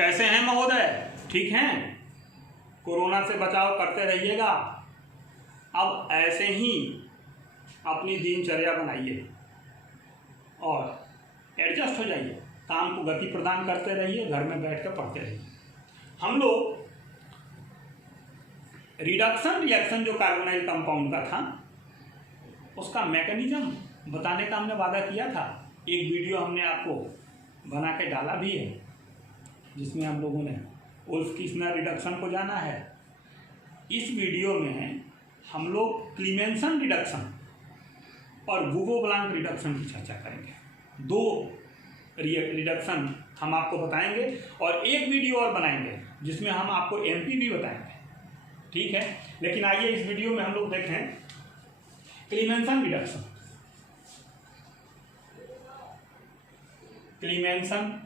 कैसे हैं महोदय? ठीक हैं? कोरोना से बचाव करते रहिएगा। अब ऐसे ही अपनी दिनचर्या बनाइए और एडजस्ट हो जाइए, काम को गति प्रदान करते रहिए, घर में बैठ कर पढ़ते रहिए। हम लोग रिडक्शन रिएक्शन जो कार्बोनाइल कंपाउंड का था उसका मैकेनिज्म बताने का हमने वादा किया था। एक वीडियो हमने आपको बना के डाला भी है जिसमें हम लोगों ने वुल्फ-किस्नर रिडक्शन को जाना है। इस वीडियो में हम लोग क्लीमेंसन रिडक्शन और बुगो-ब्लांक रिडक्शन की चर्चा करेंगे। दो रिडक्शन हम आपको बताएंगे और एक वीडियो और बनाएंगे जिसमें हम आपको एमपी भी बताएंगे, ठीक है। लेकिन आइए इस वीडियो में हम लोग देखें क्लीमेंसन रिडक्शन। क्लीमेंसन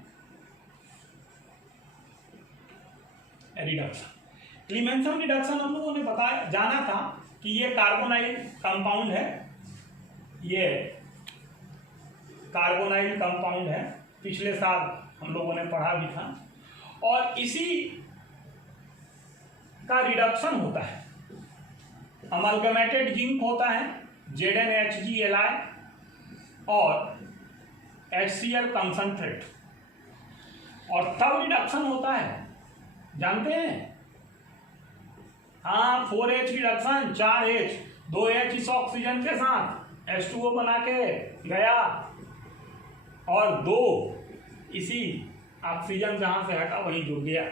रिडक्शन हम लोगों ने बताया जाना था कि ये कार्बोनाइल कंपाउंड है, ये कार्बोनाइल कंपाउंड है। पिछले साल हम लोगों ने पढ़ा भी था और इसी का रिडक्शन होता है। अमलगमेटेड जिंक होता है ZnHgLi और HCl कंसंट्रेट, और तब रिडक्शन होता है जानते हैं? हाँ, 4H रिडक्शन, 4H, 2H इस ऑक्सीजन के साथ H2O बना के गया और 2 इसी ऑक्सीजन जहां से हटा वहीं जुड़ गया,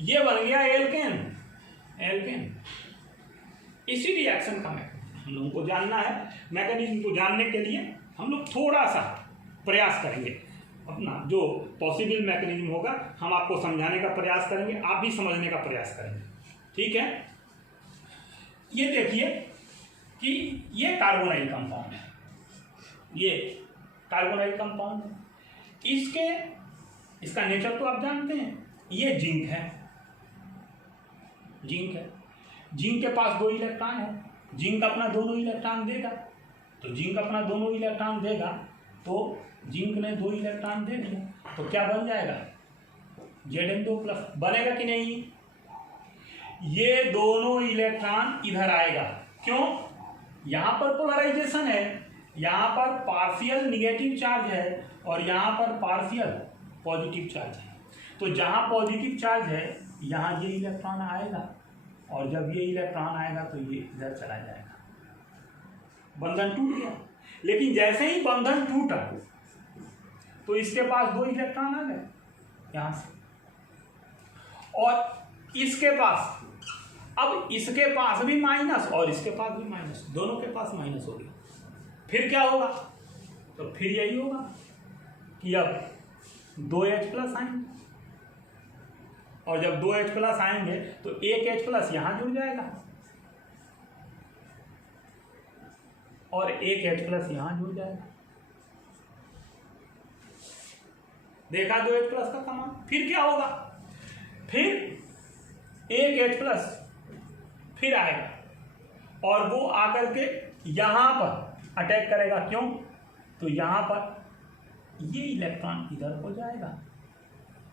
ये बन गया एल्केन। इसी रिएक्शन का हम लोगों को जानना है। मैकेनिज्म को जानने के लिए हम लोग थोड़ा सा प्रयास करेंगे, अपना जो पॉसिबल मैकेनिज्म होगा हम आपको समझाने का प्रयास करेंगे, आप भी समझने का प्रयास करेंगे, ठीक है। ये देखिए कि ये कार्बोनाइल कंपाउंड है, ये कार्बोनाइल कंपाउंड है। इसका नेचर तो आप जानते हैं, ये जिंक है। जिंक के पास 2 इलेक्ट्रॉन है, जिंक अपना दोनों इलेक्ट्रॉन देगा, तो जिंक अपना दोनों इलेक्ट्रॉन देगा तो जिंक ने 2 इलेक्ट्रॉन दे दिया, तो क्या बन जाएगा? Zn2+ बनेगा कि नहीं? ये दोनों इलेक्ट्रॉन इधर आएगा, क्यों? यहाँ पर पोलराइजेशन है, यहाँ पर पार्शियल निगेटिव चार्ज है और यहाँ पर पार्शियल पॉजिटिव चार्ज है। तो जहाँ पॉजिटिव चार्ज है यहाँ ये इलेक्ट्रॉन आएगा और जब ये इलेक्ट्रॉन आएगा तो ये इधर चला जाएगा, बंधन टूट गया। लेकिन जैसे ही बंधन टूटा तो इसके पास 2 इलेक्ट्रॉन आ गए यहाँ से, और इसके पास, अब इसके पास भी माइनस और इसके पास भी माइनस, दोनों के पास माइनस हो गया। फिर क्या होगा? तो फिर यही होगा कि अब 2H+ आएंगे और जब 2H+ आएंगे तो एक H+ यहां जुड़ जाएगा और एक H+ यहां जुड़ जाएगा। देखा 2H+ का कमाल। फिर क्या होगा? फिर एक H+ फिर आएगा और वो आकर के यहां पर अटैक करेगा। क्यों? तो यहां पर ये इलेक्ट्रॉन इधर हो जाएगा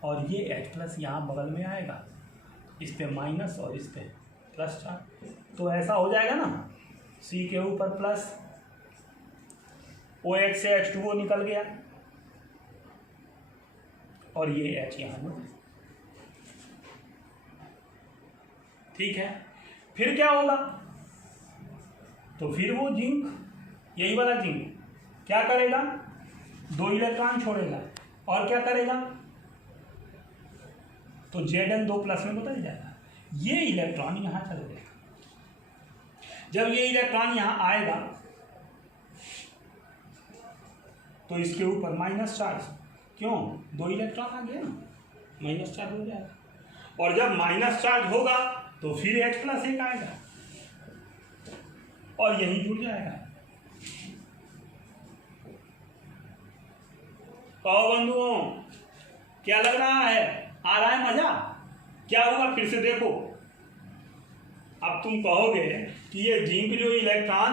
और ये H+ यहाँ बगल में आएगा, इस पे माइनस और इस पे प्लस चार्ज, तो ऐसा हो जाएगा ना, C के ऊपर प्लस, OH से H2O निकल गया और ये H यहाँ में, ठीक है। फिर क्या होगा? तो फिर वो जिंक, यही वाला जिंक क्या करेगा? 2 इलेक्ट्रॉन छोड़ेगा और क्या करेगा? तो Zn2+ में बदल जाएगा। ये इलेक्ट्रॉन यहां चले जाएगा। जब ये इलेक्ट्रॉन यहां आएगा तो इसके ऊपर माइनस चार्ज, क्यों? 2 इलेक्ट्रॉन आ गया ना, माइनस चार्ज हो जाएगा और जब माइनस चार्ज होगा तो फिर H+1 आएगा और यहीं जुड़ जाएगा। कहो बंधुओं, क्या लग रहा है? आ रहा है मजा? क्या हुआ? फिर से देखो। अब तुम कहोगे कि ये जिंक जो इलेक्ट्रॉन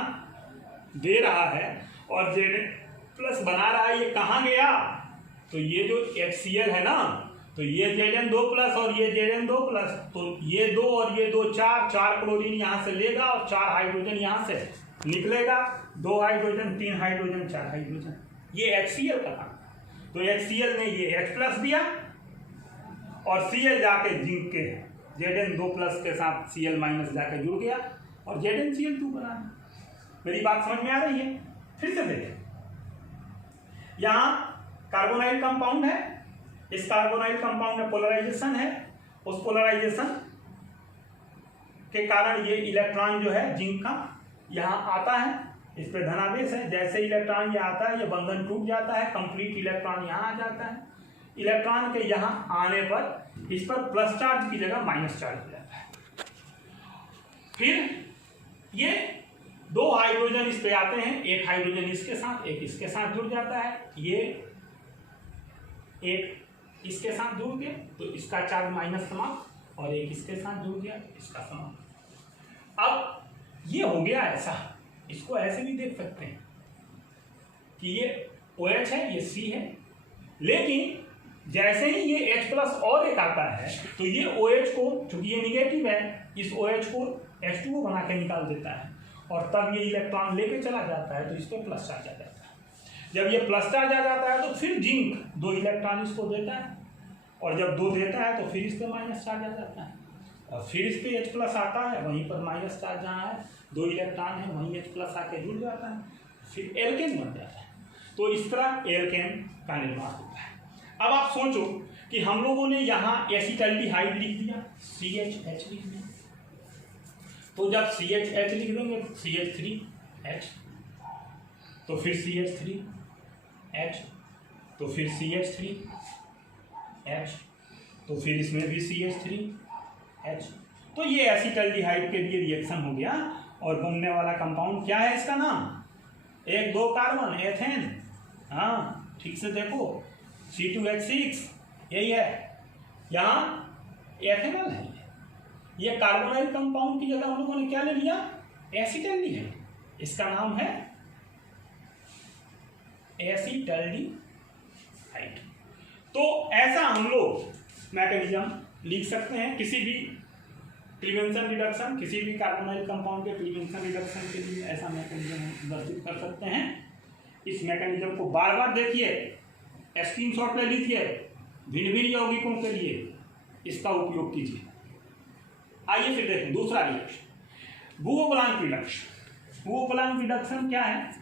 दे रहा है और Zn+ बना रहा है, ये कहाँ गया? तो ये जो HCl है ना, तो ये Zn2+ और ये Zn2+, तो ये 2 और ये 2 4 क्लोरीन यहाँ से लेगा और 4 हाइड्रोजन यहाँ से निकलेगा, 2 हाइड्रोजन 3 हाइड्रोजन 4 हाइड्रोजन, ये HCl का था। तो HCl ने ये H+ दिया और Cl जाके जिंक के Zn2+ के साथ Cl- जाके जुड़ गया और ZnCl2 बना। मेरी बात समझ में आ रही है? फिर से देखें, यहाँ कार्बोनाइल कंपाउंड है, इस कार्बोनाइल कंपाउंड में पोलराइजेशन है, उस पोलराइजेशन के कारण ये इलेक्ट्रॉन जो है जिंक का यहाँ आता है, इस पे धनावेश है, जैसे इलेक्ट्रॉन ये आता है ये बंधन टूट जाता है, कंप्लीट इलेक्ट्रॉन यहाँ आ जाता है। इलेक्ट्रॉन के यहाँ आने पर इस पर प्लस चार्ज की जगह माइनस चार्ज हो जाता है। फिर ये 2 हाइड्रोजन इस पे आते हैं, एक हाइड्रोजन इसके साथ एक इसके साथ जुड़ जाता है, ये एक इसके साथ जुड़ गया तो इसका चार्ज माइनस समाप्त, और एक इसके साथ जुड़ गया इसका समाप्त। अब ये हो गया ऐसा, इसको ऐसे भी देख सकते हैं कि ये OH है, ये C है, लेकिन जैसे ही ये H+ और एक आता है तो ये OH को, चूंकि ये निगेटिव है, इस OH को H2O बना के निकाल देता है और तब ये इलेक्ट्रॉन लेके चला जाता है तो इस पर प्लस चार्ज आ जाता है। जब ये प्लस चार्ज आ जाता है तो फिर जिंक 2 इलेक्ट्रॉन इसको देता है, और जब 2 देता है तो फिर इस पर माइनस चार्ज आ जाता है, और फिर इस पर H+ आता है, वहीं पर माइनस चार्ज जहाँ है 2 इलेक्ट्रॉन है वहीं H+ आके जुड़ जाता है, फिर एल्केन बन जाता है। तो इस तरह एल्केन का निर्माण होता है। अब आप सोचो कि हम लोगों ने यहाँ एसिटाल्डिहाइड लिख दिया, CHH लिख दिया, तो जब CHH लिख देंगे CH3H, तो फिर CH3H, तो फिर CH3H, तो फिर इसमें भी CH3H। तो ये एसिटाल्डिहाइड के लिए रिएक्शन हो गया और बनने वाला कंपाउंड क्या है, इसका नाम 1-2 कार्बन एथेन। हाँ ठीक से देखो, C2H6 यही है, यहाँ एथेनॉल है। ये कार्बोनाइल कंपाउंड की जगह हम लोगों ने क्या ले लिया, एसिटाल्डिहाइड, इसका नाम है एसिटाल्डिहाइड। तो ऐसा हम लोग मैकेनिज्म लिख सकते हैं, किसी भी प्रिवेंशन रिडक्शन, किसी भी कार्बोनाइल कंपाउंड के प्रिवेंशन रिडक्शन के लिए ऐसा मैकेनिज्म वर्जित कर सकते हैं। इस मैकेनिज्म को बार बार देखिए, स्क्रीनशॉट ले लीजिए, भिन्न भिन्न यौगिकों के लिए इसका उपयोग कीजिए। आइए फिर देखें दूसरा रिएक्शन, बुओ-प्लांक रिडक्शन। बुओ-प्लांक रिडक्शन क्या है,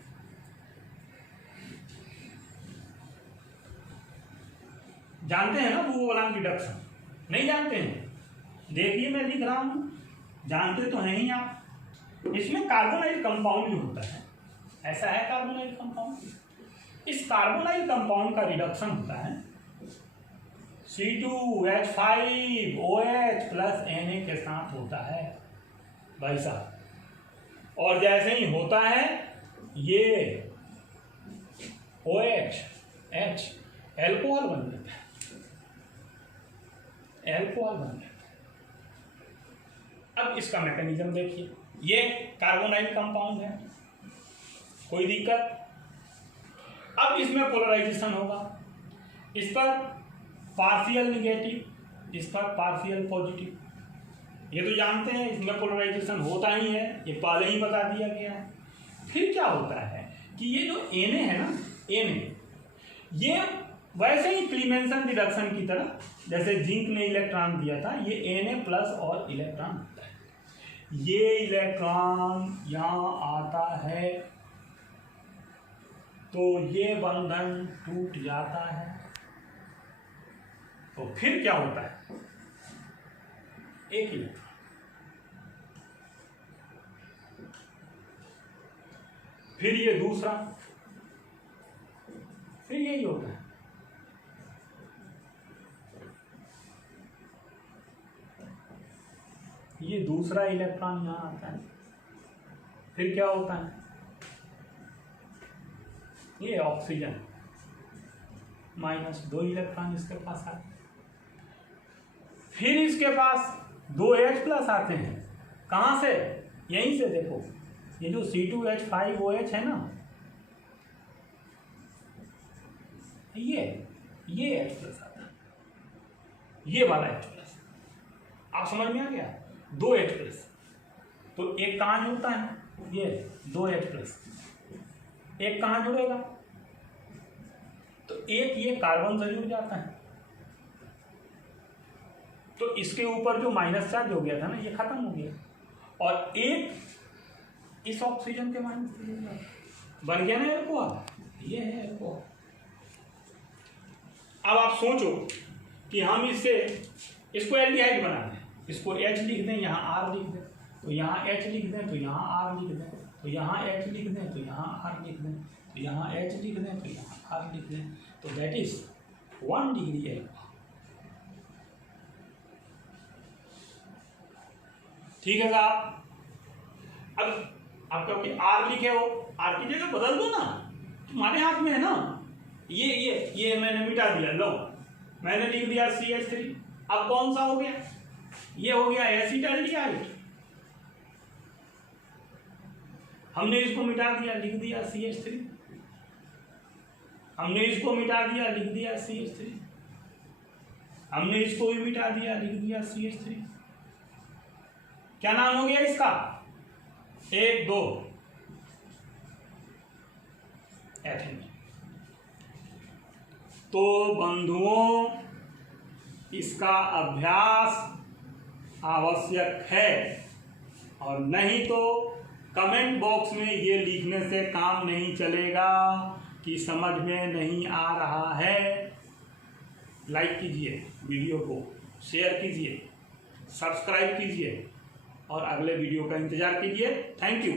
जानते हैं ना बुओ-प्लांक रिडक्शन? नहीं जानते हैं? देखिए मैं लिख रहा हूं, जानते तो हैं ही आप। इसमें कार्बोनाइल कंपाउंड जो होता है, ऐसा है कार्बोनाइल कंपाउंड, इस कार्बोनाइल कंपाउंड का रिडक्शन होता है C2H5OH + Na के साथ होता है भाई साहब। और जैसे ही होता है ये OH H एल्कोहल बन जाता है, एल्कोहल बन जाता है। अब इसका मैकेनिज्म देखिए, ये कार्बोनाइल कंपाउंड है, कोई दिक्कत? अब इसमें पोलराइजेशन होगा, इस पर पार्शियल निगेटिव, इस पर पार्शियल पॉजिटिव, ये तो जानते हैं इसमें पोलराइजेशन होता ही है, ये पहले ही बता दिया गया है। फिर क्या होता है कि ये जो Na है ना, Na ये वैसे ही प्रीमेंशन रिडक्शन की तरह, जैसे जिंक ने इलेक्ट्रॉन दिया था, ये Na+ और इलेक्ट्रॉन होता है, ये इलेक्ट्रॉन यहाँ आता है तो ये बंधन टूट जाता है, तो फिर क्या होता है, एक इलेक्ट्रॉन, फिर ये दूसरा, फिर यही होता है। ये दूसरा इलेक्ट्रॉन यहाँ आता है, फिर क्या होता है, ये ऑक्सीजन -2 इलेक्ट्रॉन इसके पास आते हैं, फिर इसके पास 2 H+ आते हैं, कहाँ से, यहीं से देखो, ये जो C2H5OH है ना, ये H+ आता है, ये वाला H+, आप समझ में आ गया, 2H+, तो एक कहाँ जुड़ता है, ये 2H+, एक कहाँ जुड़ेगा, तो एक ये कार्बन से जुड़ जाता है, तो इसके ऊपर जो माइनस चार्ज हो गया था ना, ये खत्म हो गया, और एक इस ऑक्सीजन के माइनस से जुड़ गया, बन गया ना एल्कोहल, ये है एल्कोहल। अब आप सोचो कि हम इसको एल्डिहाइड बना दें, इसको H लिख दें, यहाँ R लिख दें, तो यहाँ H लिख दें, तो यहाँ R लिख दें, तो यहाँ H लिख दें, तो यहाँ R लिख दें, तो यहाँ H लिख दें, तो यहाँ R लिख दें, तो दैट इज 1 डिग्री एल्कोहल। ठीक है साहब, अब आप क्योंकि R लिखे हो, R की जगह बदल दो ना, तुम्हारे हाथ में है ना, ये मैंने मिटा दिया, लो मैंने लिख दिया CH3, अब कौन सा हो गया, ये हो गया एसिटाल्डिहाइड, हमने इसको मिटा दिया, लिख दिया CH3, हमने इसको मिटा दिया, लिख दिया CH3, हमने इसको भी मिटा दिया, लिख दिया CH3, क्या नाम हो गया इसका, 1 2 एथेन। तो बंधुओं, इसका अभ्यास आवश्यक है, और नहीं तो कमेंट बॉक्स में ये लिखने से काम नहीं चलेगा कि समझ में नहीं आ रहा है। लाइक कीजिए वीडियो को, शेयर कीजिए, सब्सक्राइब कीजिए और अगले वीडियो का इंतजार कीजिए। Thank you.